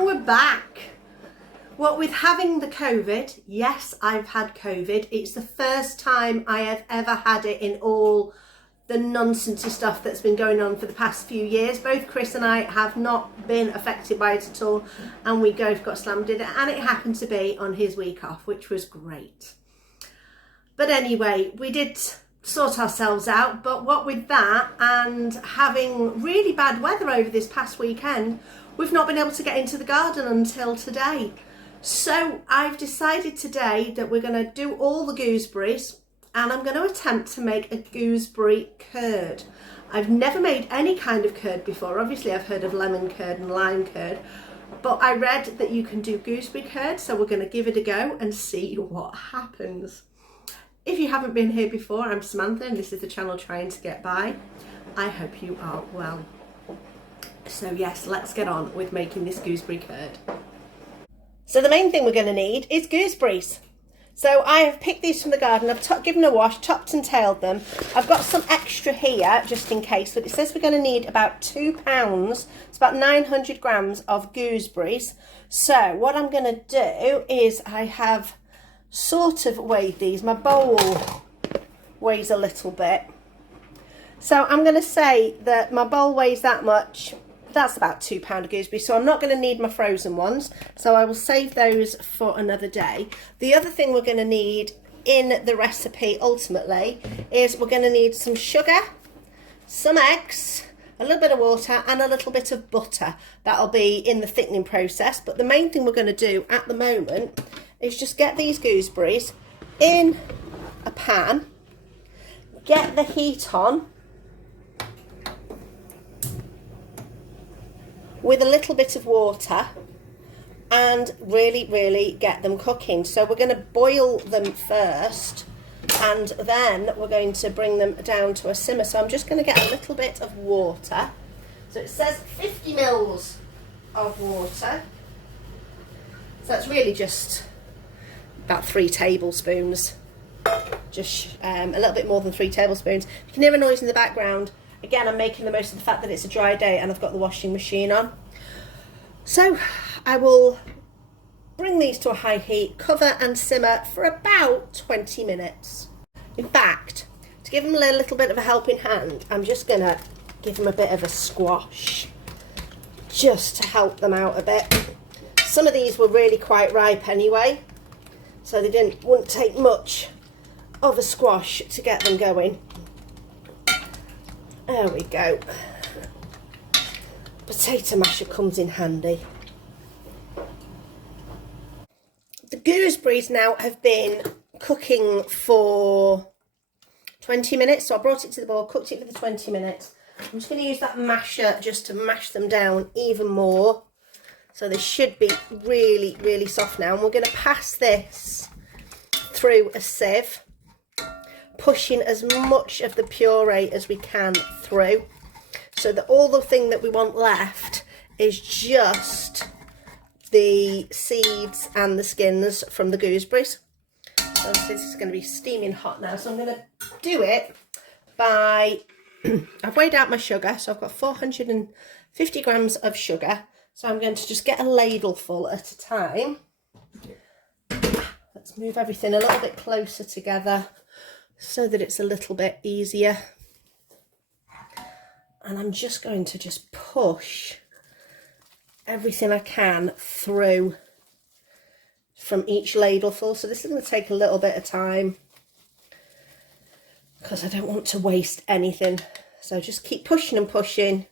And we're back. What with having the COVID, yes, I've had COVID. It's the first time I have ever had it in all the nonsensy stuff that's been going on for the past few years. Both Chris and I have not been affected by it at all, and we both got slammed in it, and it happened to be on his week off, which was great. But anyway, we did sort ourselves out, but what with that and having really bad weather over this past weekend, we've not been able to get into the garden until today. So I've decided today that we're going to do all the gooseberries, and I'm going to attempt to make a gooseberry curd. I've never made any kind of curd before. Obviously I've heard of lemon curd and lime curd, but I read that you can do gooseberry curd, so we're going to give it a go and see what happens. If you haven't been here before, I'm Samantha and this is the channel Trying to Get By. I hope you are well. So yes, let's get on with making this gooseberry curd. So the main thing we're going to need is gooseberries. So I have picked these from the garden, I've given a wash, topped and tailed them. I've got some extra here just in case, but it says we're going to need about 2 pounds, it's about 900 grams of gooseberries. So what I'm going to do is I have sort of weighed these. My bowl weighs a little bit, so I'm going to say that my bowl weighs that much. That's about £2 of gooseberry, so I'm not going to need my frozen ones, so I will save those for another day. The other thing we're going to need in the recipe ultimately is we're going to need some sugar, some eggs, a little bit of water and a little bit of butter. That'll be in the thickening process, but the main thing we're going to do at the moment is just get these gooseberries in a pan, get the heat on with a little bit of water and really get them cooking. So we're going to boil them first and then we're going to bring them down to a simmer. So I'm just going to get a little bit of water. So it says 50 mils of water. So that's really just about 3 tablespoons, just a little bit more than 3 tablespoons. You can hear a noise in the background. Again, I'm making the most of the fact that it's a dry day and I've got the washing machine on. So I will bring these to a high heat, cover and simmer for about 20 minutes. In fact, to give them a little bit of a helping hand, I'm just going to give them a bit of a squash just to help them out a bit. Some of these were really quite ripe anyway, so they wouldn't take much of a squash to get them going. There we go. Potato masher comes in handy. The gooseberries now have been cooking for 20 minutes, so I brought it to the boil, cooked it for the 20 minutes. I'm just going to use that masher just to mash them down even more. So they should be really soft now, and we're going to pass this through a sieve, pushing as much of the puree as we can through, so that all the thing that we want left is just the seeds and the skins from the gooseberries. So this is going to be steaming hot now, so I'm going to do it by I've weighed out my sugar, so I've got 450 grams of sugar. So I'm going to just get a ladle full at a time. Let's move everything a little bit closer together so that it's a little bit easier. And I'm just going to just push everything I can through from each ladleful. So this is going to take a little bit of time because I don't want to waste anything. So just keep pushing and pushing.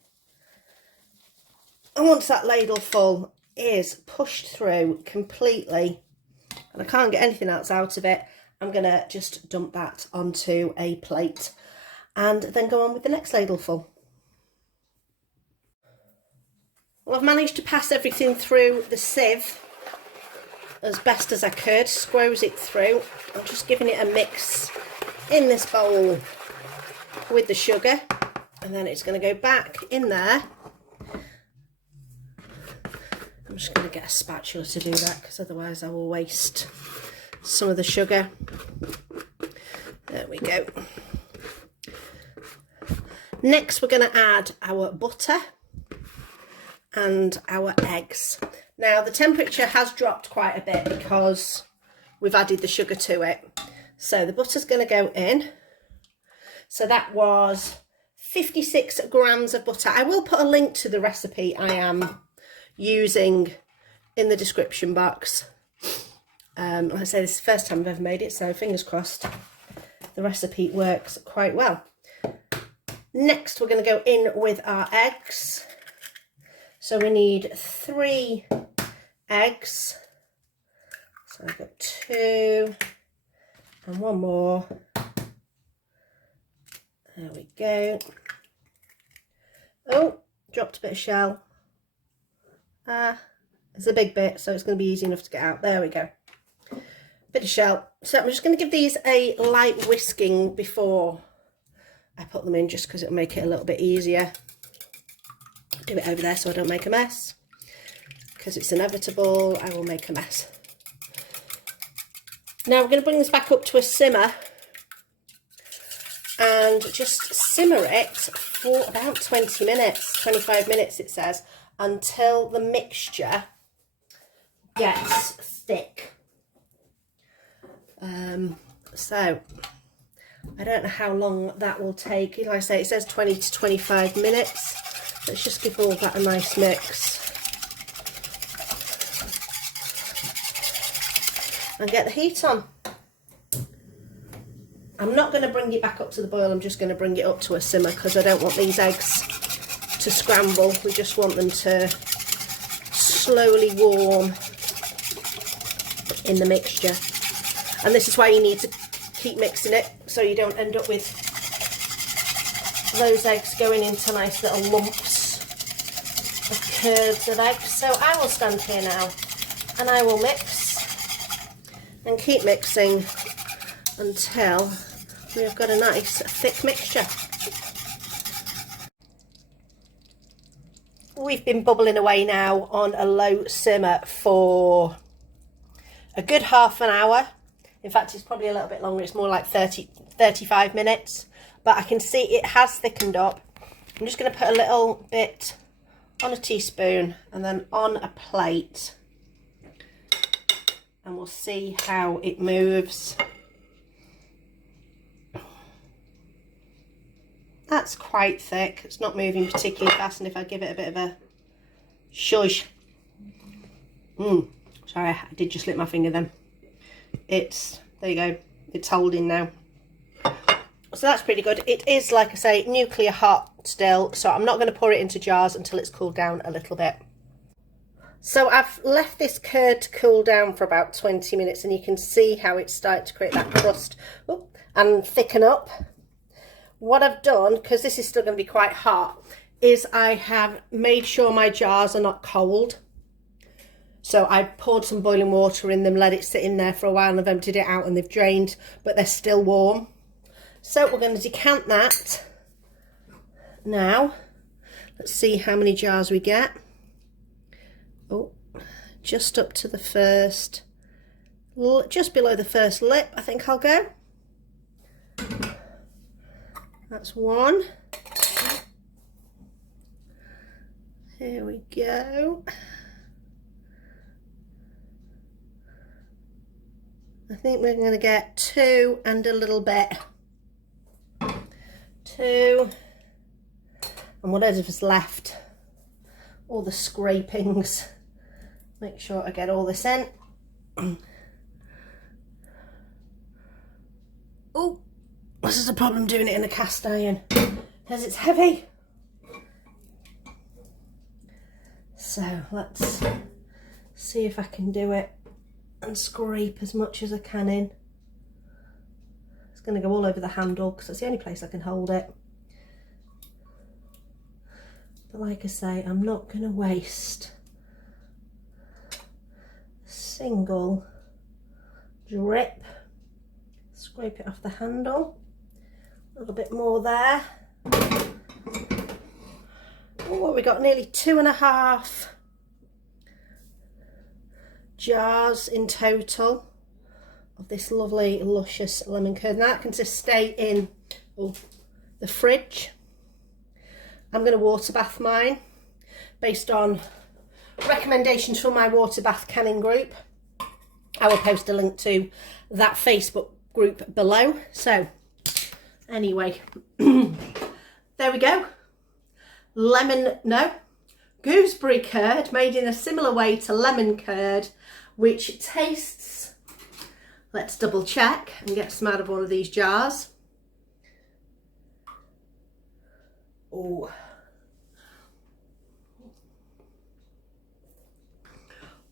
And once that ladleful is pushed through completely and I can't get anything else out of it, I'm going to just dump that onto a plate and then go on with the next ladleful. Well, I've managed to pass everything through the sieve as best as I could, squoze it through. I'm just giving it a mix in this bowl with the sugar, and then it's going to go back in there. I'm just going to get a spatula to do that because otherwise I will waste some of the sugar. There we go. Next we're going to add our butter and our eggs. Now the temperature has dropped quite a bit because we've added the sugar to it. So the butter's going to go in. So that was 56 grams of butter. I will put a link to the recipe I am using in the description box. Like I say, this is the first time I've ever made it, so fingers crossed the recipe works quite well. Next, we're going to go in with our eggs. So we need 3 eggs. So I've got 2 and 1 more. There we go. Oh, dropped a bit of shell. It's a big bit, so it's going to be easy enough to get out. There we go. Bit of shell. So I'm just going to give these a light whisking before I put them in, just because it'll make it a little bit easier. Do it over there so I don't make a mess, because it's inevitable I will make a mess. Now we're going to bring this back up to a simmer and just simmer it for about 20 minutes, 25 minutes it says, until the mixture gets thick. So I don't know how long that will take. Like I say, it says 20 to 25 minutes. Let's just give all that a nice mix and get the heat on. I'm not going to bring it back up to the boil, I'm just going to bring it up to a simmer, because I don't want these eggs to scramble. We just want them to slowly warm in the mixture. And this is why you need to keep mixing it, so you don't end up with those eggs going into nice little lumps of curds of eggs. So I will stand here now and I will mix and keep mixing until we've got a nice thick mixture. We've been bubbling away now on a low simmer for a good half an hour. In fact, it's probably a little bit longer. It's more like 35 minutes. But I can see it has thickened up. I'm just going to put a little bit on a teaspoon and then on a plate. And we'll see how it moves. That's quite thick. It's not moving particularly fast. And if I give it a bit of a shush. Sorry, I did just slip my finger then. There you go, it's holding now. So that's pretty good. It is, like I say, nuclear hot still, so I'm not going to pour it into jars until it's cooled down a little bit. So I've left this curd to cool down for about 20 minutes, and you can see how it's starting to create that crust and thicken up. What I've done, because this is still going to be quite hot, is I have made sure my jars are not cold. So I poured some boiling water in them, let it sit in there for a while, and I've emptied it out and they've drained, but they're still warm. So we're going to decant that now. Let's see how many jars we get. Oh, just up to the first, just below the first lip, I think I'll go. That's 1. Here we go. I think we're going to get 2 and a little bit. 2. And whatever's left, all the scrapings. Make sure I get all this in. Oh, this is a problem doing it in a cast iron, because it's heavy. So let's see if I can do it and scrape as much as I can in. It's going to go all over the handle because that's the only place I can hold it. But like I say, I'm not going to waste a single drip. Scrape it off the handle. A little bit more there. Oh, we got nearly 2.5 jars in total of this lovely luscious lemon curd. Now that can just stay in the fridge. I'm going to water bath mine based on recommendations for my water bath canning group. I will post a link to that Facebook group below. So anyway, there we go. Gooseberry curd made in a similar way to lemon curd, which tastes, let's double check and get some out of one of these jars. Oh.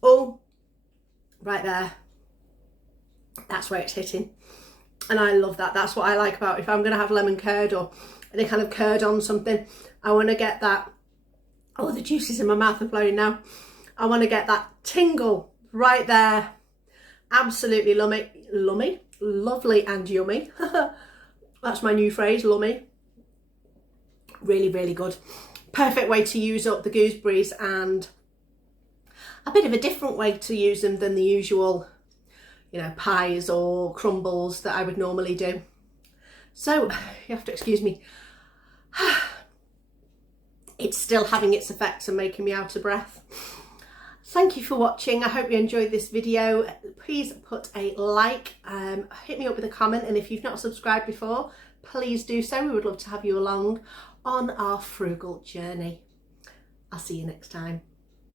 Oh, right there. That's where it's hitting. And I love that. That's what I like about, if I'm going to have lemon curd or any kind of curd on something, I want to get that. Oh, the juices in my mouth are flowing now. I want to get that tingle right there. Absolutely lovely and yummy. That's my new phrase, lummy. Really, really good. Perfect way to use up the gooseberries, and a bit of a different way to use them than the usual, you know, pies or crumbles that I would normally do. So you have to excuse me. It's still having its effects and making me out of breath. Thank you for watching. I hope you enjoyed this video. Please put a like, hit me up with a comment, and if you've not subscribed before, please do so. We would love to have you along on our frugal journey. I'll see you next time.